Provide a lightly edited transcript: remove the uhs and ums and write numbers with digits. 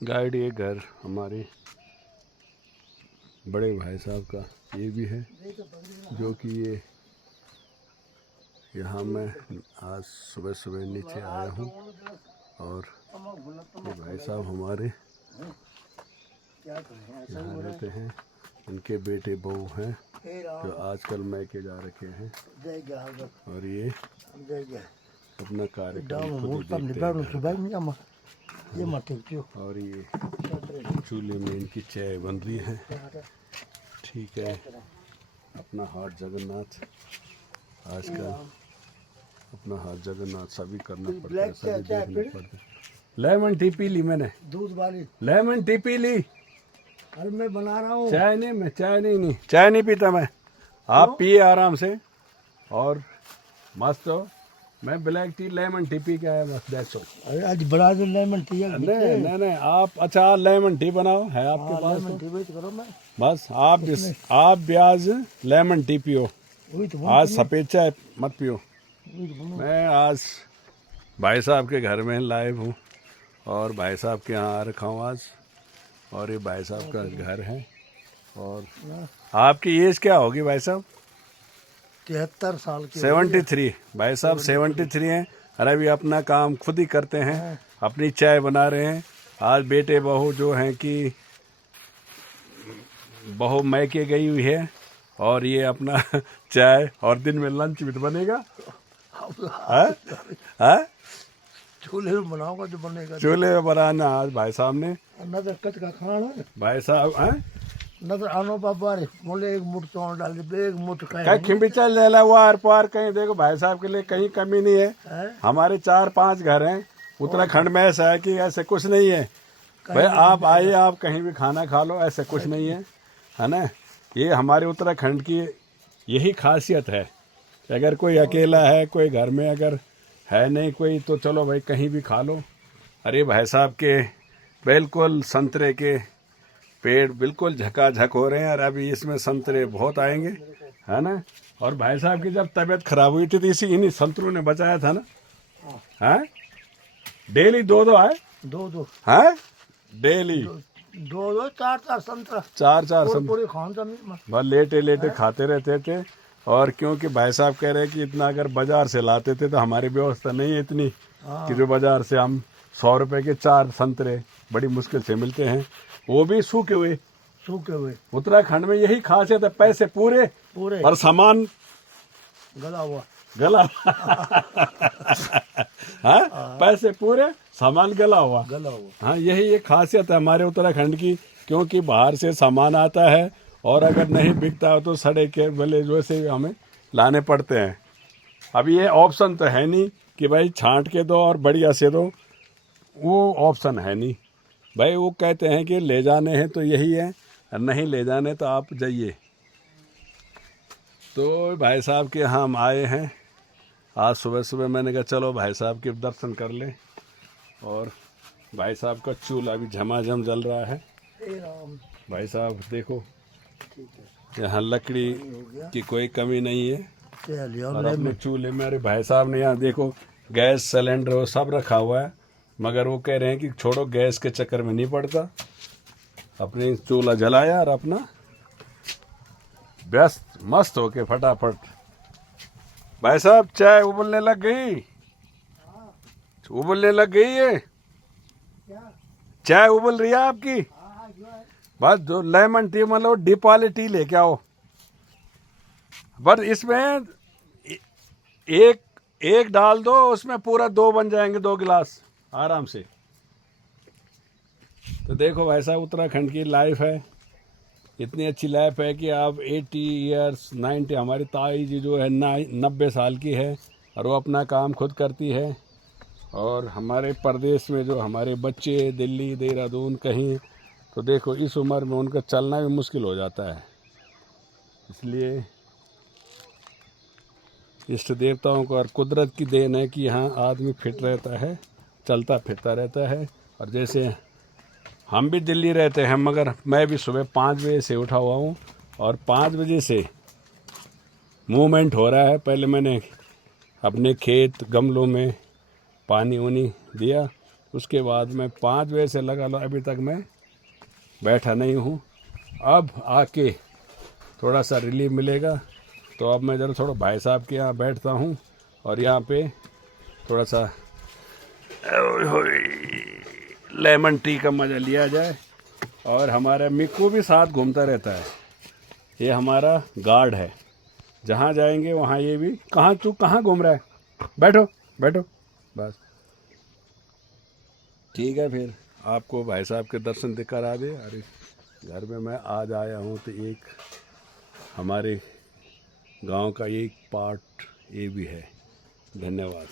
Guide ये घर हमारे बड़े भाई साहब का ये भी है, जो कि ये यहाँ मैं आज सुबह सुबह नीचे आया हूँ। और ये भाई साहब हमारे यहाँ रहते हैं, इनके बेटे बहू हैं जो आजकल मैके जा रखे हैं, और ये अपना कार्यक्रम खुद ही देखते हैं। और ये चूल्हे में इनकी चाय बन रही है। ठीक है, अपना हाट जगन्नाथ आजकल अपना हाट जगन्नाथ सभी करना पड़ता है, सभी देखना पड़ता है। लेमन टी पी ली मैंने, दूध वाली लेमन टी पी ली। अरे मैं बना रहा हूँ। चाय नहीं, मैं चाय नहीं पीता मैं। आप पिए आराम से और मस्त हो। मैं black tea lemon tea P के आया बस, दैट्स ऑल। अरे आज बड़ा जो लेमन टी है। नहीं आप अच्छा लेमन टी बनाओ, है आपके पास लेमन टी वेट करो। मैं बस आप भी आज लेमन टी पियो, आज सफेद चाय मत पियो। मैं आज भाई साहब के घर में लाइव हूँ और भाई साहब के यहाँ आ रखा हूँ आज। और ये भाई साहब का घर है। और आपकी एज क्या होगी भाई साहब? 73 साल की। 73। भाई साहब 73 हैं और अभी अपना काम खुद ही करते हैं, अपनी चाय बना रहे हैं। आज बेटे बहू जो हैं कि बहू मैके गई हुई है और ये अपना चाय और दिन में लंच भी तो बनेगा। चूल्हे में बनाऊंगा जो बनेगा। चूल्हे में बनाना आज भाई साहब ने। नजर कच का खाना भाई साहब नजर आनो बाबा रे बोले एक मुठ तो डाल दे, एक मुठ कहीं खिंबी चल जाएगा वो आर पार कहीं। देखो भाई साहब के लिए कहीं कमी नहीं है। हमारे 4-5 घर हैं उत्तराखंड में। ऐसा है कि ऐसे कुछ नहीं है भाई, आप आइए, आप कहीं भी खाना खा लो, ऐसे कुछ नहीं है ना। ये हमारे उत्तराखंड की यही खासियत है। अगर कोई अकेला है, कोई घर में अगर है नहीं कोई, तो चलो भाई कहीं भी खा लो। अरे भाई साहब के बिल्कुल संतरे के पेड़ बिल्कुल झकाझक हो रहे हैं और अभी इसमें संतरे बहुत आएंगे, है ना। और भाई साहब की जब तबीयत खराब हुई थी तो इन्हीं संतरों ने बचाया था ना। हाँ, डेली 2 आए, 2 हाँ डेली 2 4 संतरा, 4 पूरी खान बस लेटे खाते रहते थे। और क्योंकि भाई साहब कह रहे हैं कि इतना अगर बाजार से लाते थे तो हमारी व्यवस्था नहीं है इतनी कि जो बाजार से हम 100 रुपए के 4 संतरे बड़ी मुश्किल से मिलते हैं, वो भी सूखे हुए। उत्तराखंड में यही खासियत है, पैसे पूरे और सामान गला हाँ, पैसे पूरे सामान गला हुआ। हाँ, यही एक खासियत है हमारे उत्तराखंड की। क्योंकि बाहर से सामान आता है और अगर नहीं बिकता हो तो सड़े के भले वैसे हमें लाने पड़ते हैं। अब ये ऑप्शन तो है नहीं कि भाई छांट के दो और बढ़िया से दो, वो ऑप्शन है नहीं भाई। वो कहते हैं कि ले जाने हैं तो यही है, और नहीं ले जाने तो आप जाइए। तो भाई साहब के यहाँ हम आए हैं आज सुबह सुबह। मैंने कहा चलो भाई साहब के दर्शन कर लें। और भाई साहब का चूल्हा अभी झमाझम जल रहा है। भाई साहब देखो, यहाँ लकड़ी की कोई कमी नहीं है। और अपने चूल्हे में अरे भाई साहब ने यहाँ देखो गैस सिलेंडर वो सब रखा हुआ है, मगर वो कह रहे हैं कि छोड़ो गैस के चक्कर में नहीं पड़ता। अपने चूल्हा जलाया और अपना व्यस्त मस्त होके फटाफट। भाई साहब चाय उबलने लग गई, उबलने लग गई है, चाय उबल रही है आपकी। बस जो लेमन टी मतलब डिप वाली टी लेके आओ। बस इसमें एक डाल दो, उसमें पूरा 2 बन जाएंगे, 2 गिलास आराम से। तो देखो भाई साहब उत्तराखंड की लाइफ है, इतनी अच्छी लाइफ है कि आप 80 ईयर्स 90, हमारी ताई जी जो है 90 साल की है और वो अपना काम खुद करती है। और हमारे प्रदेश में जो हमारे बच्चे दिल्ली देहरादून कहीं, तो देखो इस उम्र में उनका चलना भी मुश्किल हो जाता है। इसलिए इष्ट देवताओं को और कुदरत की देन है कि यहाँ आदमी फिट रहता है, चलता फिरता रहता है। और जैसे हम भी दिल्ली रहते हैं, मगर मैं भी सुबह 5 बजे से उठा हुआ हूँ और 5 बजे से मूवमेंट हो रहा है। पहले मैंने अपने खेत गमलों में पानी उनी दिया, उसके बाद मैं 5 बजे से लगा लो अभी तक मैं बैठा नहीं हूँ। अब आके थोड़ा सा रिलीफ मिलेगा तो अब मैं जरा थोड़ा भाई साहब के यहाँ बैठता हूँ और यहाँ पे थोड़ा सा लेमन टी का मज़ा लिया जाए। और हमारा मिक्कू भी साथ घूमता रहता है, ये हमारा गार्ड है, जहाँ जाएंगे वहाँ ये भी। तू कहाँ घूम रहा है? बैठो बैठो बस। ठीक है, फिर आपको भाई साहब के दर्शन करा दे। अरे घर में मैं आज आया हूँ तो एक हमारे गांव का एक पार्ट ये भी है। धन्यवाद।